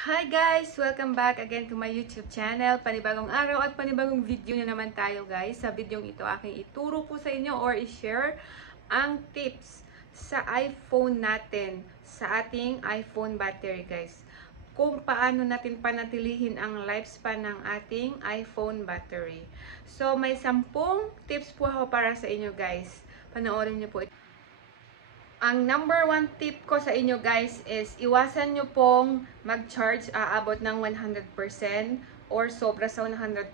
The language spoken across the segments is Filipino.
Hi guys! Welcome back again to my YouTube channel. Panibagong araw at panibagong video na naman tayo guys. Sa videong ito aking ituro po sa inyo or i-share ang tips sa iPhone natin, sa ating iPhone battery guys. Kung paano natin panatilihin ang lifespan ng ating iPhone battery. So may 10 tips po ako para sa inyo guys. Panoorin niyo po ito. Ang number 1 tip ko sa inyo guys is iwasan nyo pong mag-charge aabot ng 100% or sobra sa 100%.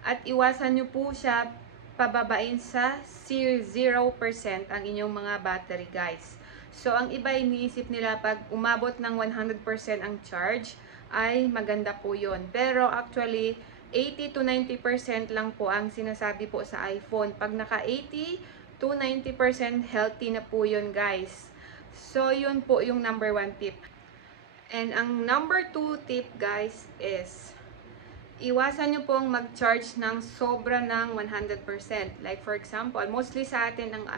At iwasan nyo po siya pababain sa 0% ang inyong mga battery guys. So ang iba iniisip nila pag umabot ng 100% ang charge ay maganda po yon. Pero actually 80 to 90% lang po ang sinasabi po sa iPhone. Pag naka 80 to 90% healthy na po yun guys. So yun po yung number 1 tip. And ang number 2 tip guys is iwasan nyo pong mag-charge ng sobra ng 100%. Like for example, mostly sa atin ang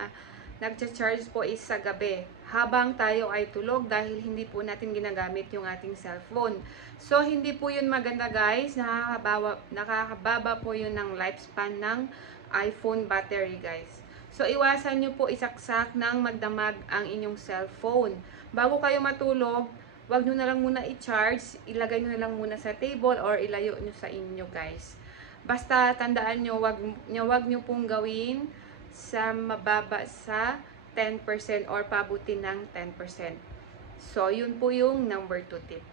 nag-charge po is sa gabi habang tayo ay tulog dahil hindi po natin ginagamit yung ating cellphone. So hindi po yun maganda guys. Nakakababa po yun ng lifespan ng iPhone battery guys. So, iwasan nyo po isaksak ng magdamag ang inyong cellphone. Bago kayo matulog, wag nyo na lang muna i-charge, ilagay nyo na lang muna sa table or ilayo nyo sa inyo guys. Basta tandaan nyo, wag nyo pong gawin sa mababa sa 10% or pabuti ng 10%. So, yun po yung number 2 tip.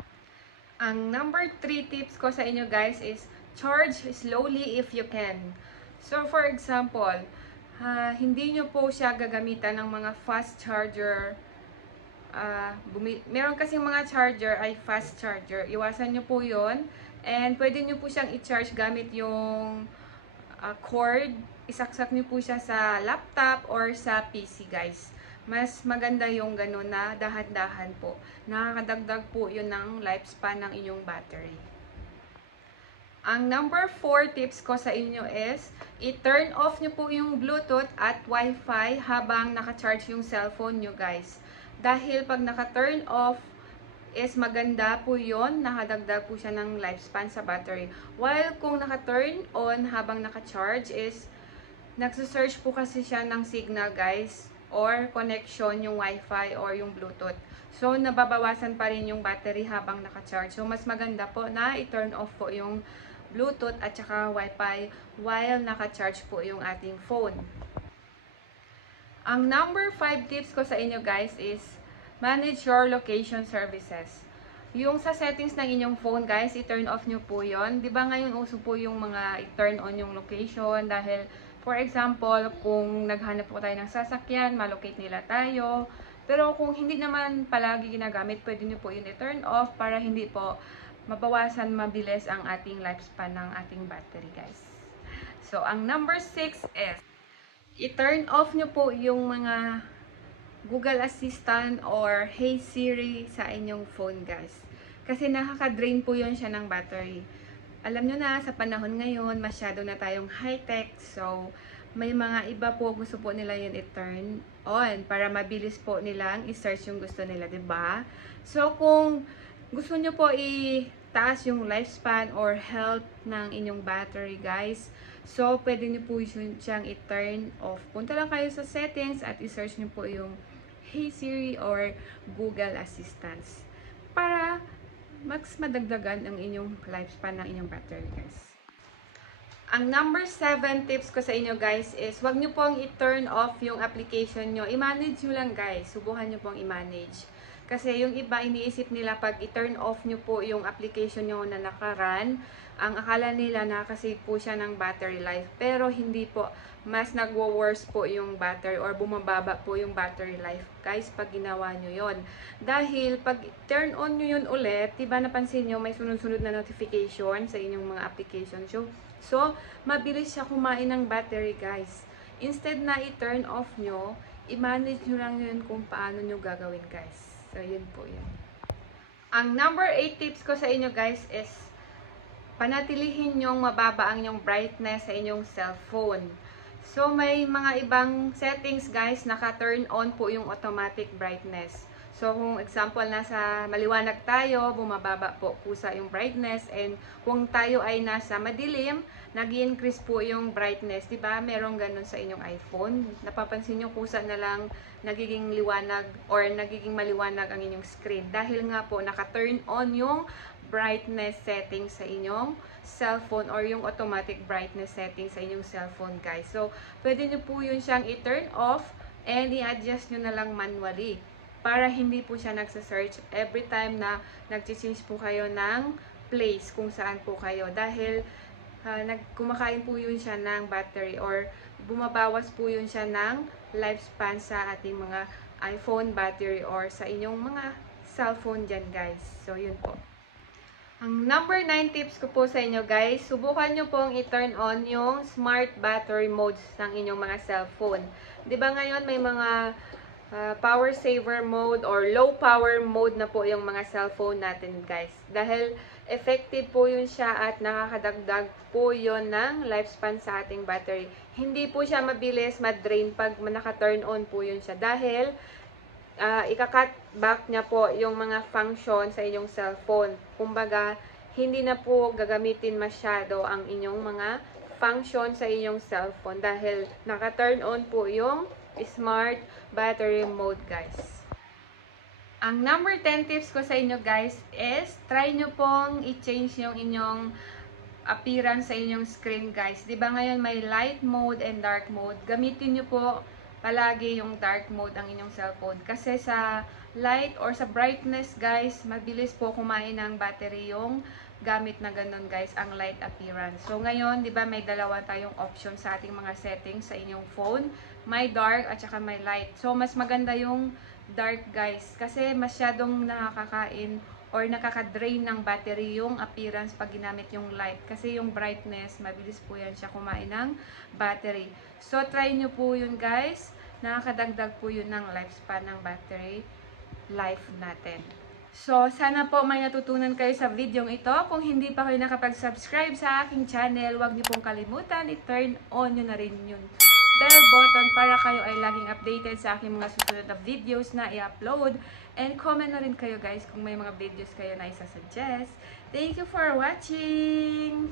Ang number 3 tips ko sa inyo guys is charge slowly if you can. So, for example, hindi nyo po siya gagamitan ng mga fast charger. Meron kasing mga charger ay fast charger. Iwasan nyo po yon. And pwede nyo po siyang i-charge gamit yung cord. Isaksak nyo po siya sa laptop or sa PC guys. Mas maganda yung gano'n na dahan-dahan po. Nakakadagdag po yun ng lifespan ng inyong battery. Ang number 4 tips ko sa inyo is, i-turn off nyo po yung Bluetooth at Wi-Fi habang naka-charge yung cellphone nyo guys. Dahil pag naka-turn off is maganda po yun, nakadagdag po siya ng lifespan sa battery. While kung naka-turn on habang naka-charge is, nagsusearch po kasi siya ng signal guys or connection yung Wi-Fi or yung Bluetooth. So, nababawasan pa rin yung battery habang naka-charge. So, mas maganda po na i-turn off po yung Bluetooth at saka Wi-Fi while naka-charge po yung ating phone. Ang number 5 tips ko sa inyo guys is manage your location services. Yung sa settings ng inyong phone guys, i-turn off nyo po yon. Di ba ngayon uso po yung mga i-turn on yung location dahil for example, kung naghanap po tayo ng sasakyan, malocate nila tayo. Pero kung hindi naman palagi ginagamit, pwede nyo po yun i-turn off para hindi po mabawasan mabilis ang ating lifespan ng ating battery guys. So, ang number 6 is i-turn off nyo po yung mga Google Assistant or Hey Siri sa inyong phone guys. Kasi nakaka-drain po yun siya ng battery. Alam nyo na, sa panahon ngayon, masyado na tayong high-tech. So, may mga iba po gusto po nila yun i-turn on para mabilis po nilang i-search yung gusto nila, diba? So, kung gusto nyo po i-taas yung lifespan or health ng inyong battery guys, so pwede nyo po siyang i-turn off. Punta lang kayo sa settings at i-search nyo po yung Hey Siri or Google Assistants para mas madagdagan ang inyong lifespan ng inyong battery guys. Ang number 7 tips ko sa inyo guys is wag nyo pong i-turn off yung application nyo. I-manage nyo lang guys. Subukan nyo pong i-manage. Kasi yung iba iniisip nila pag i-turn off nyo po yung application nyo na naka-run, ang akala nila nakasave po siya ng battery life. Pero hindi po. Mas nagwo-worse po yung battery or bumababa po yung battery life guys pag ginawa nyo yon. Dahil pag turn on nyo yun ulit, diba napansin nyo may sunod-sunod na notification sa inyong mga applications. So, mabilis siya kumain ng battery guys. Instead na i-turn off nyo, i-manage nyo lang yun kung paano nyo gagawin guys. So, yun po yun. Ang number 8 tips ko sa inyo guys is panatilihin nyong mababa ang inyong brightness sa inyong cellphone. So, may mga ibang settings guys, naka-turn on po yung automatic brightness. So, kung example, nasa maliwanag tayo, bumababa po kusa yung brightness. And kung tayo ay nasa madilim, nag-increase po yung brightness. Diba? Merong ganun sa inyong iPhone. Napapansin nyo kusa na lang nagiging liwanag or nagiging maliwanag ang inyong screen. Dahil nga po, naka-turn on yung brightness setting sa inyong cellphone or yung automatic brightness setting sa inyong cellphone, guys. So, pwede nyo po yun siyang i-turn off and i-adjust nyo na lang manually para hindi po siya nagsa-search every time na nag-change po kayo ng place kung saan po kayo. Dahil kumakain po yun siya ng battery or bumabawas po yun siya ng lifespan sa ating mga iPhone battery or sa inyong mga cellphone dyan, guys. So, yun po. Ang number 9 tips ko po sa inyo, guys, subukan nyo pong i-turn on yung smart battery modes ng inyong mga cellphone. Diba ngayon may mga power saver mode or low power mode na po yung mga cellphone natin, guys. Dahil effective po yun siya at nakakadagdag po yun ng lifespan sa ating battery. Hindi po siya mabilis ma-drain pag naka-turn on po yun siya. Dahil ika-cut back niya po yung mga function sa inyong cellphone. Kumbaga, hindi na po gagamitin masyado ang inyong mga function sa inyong cellphone dahil naka-turn on po yung smart battery mode, guys. Ang number 10 tips ko sa inyo, guys, is try nyo pong i-change yung inyong appearance sa inyong screen, guys. Diba ngayon may light mode and dark mode? Gamitin nyo po palagi yung dark mode ang inyong cellphone. Kasi sa light or sa brightness, guys, mabilis po kumain ng battery yung gamit na ganun, guys, ang light appearance. So, ngayon, di ba, may dalawa tayong option sa ating mga settings sa inyong phone. May dark at saka may light. So, mas maganda yung dark, guys, kasi masyadong nakakakain or nakaka-drain ng battery yung appearance pag ginamit yung light. Kasi yung brightness, mabilis po yan siya kumain ng battery. So, try nyo po yun, guys. Nakakadagdag po yun ng lifespan ng battery life natin. So, sana po may natutunan kayo sa video ito. Kung hindi pa kayo nakapag-subscribe sa aking channel, huwag niyo pong kalimutan, i-turn on nyo na rin yung bell button para kayo ay laging updated sa aking mga susunod na videos na i-upload. And comment na rin kayo, guys, kung may mga videos kayo na isa-suggest. Thank you for watching!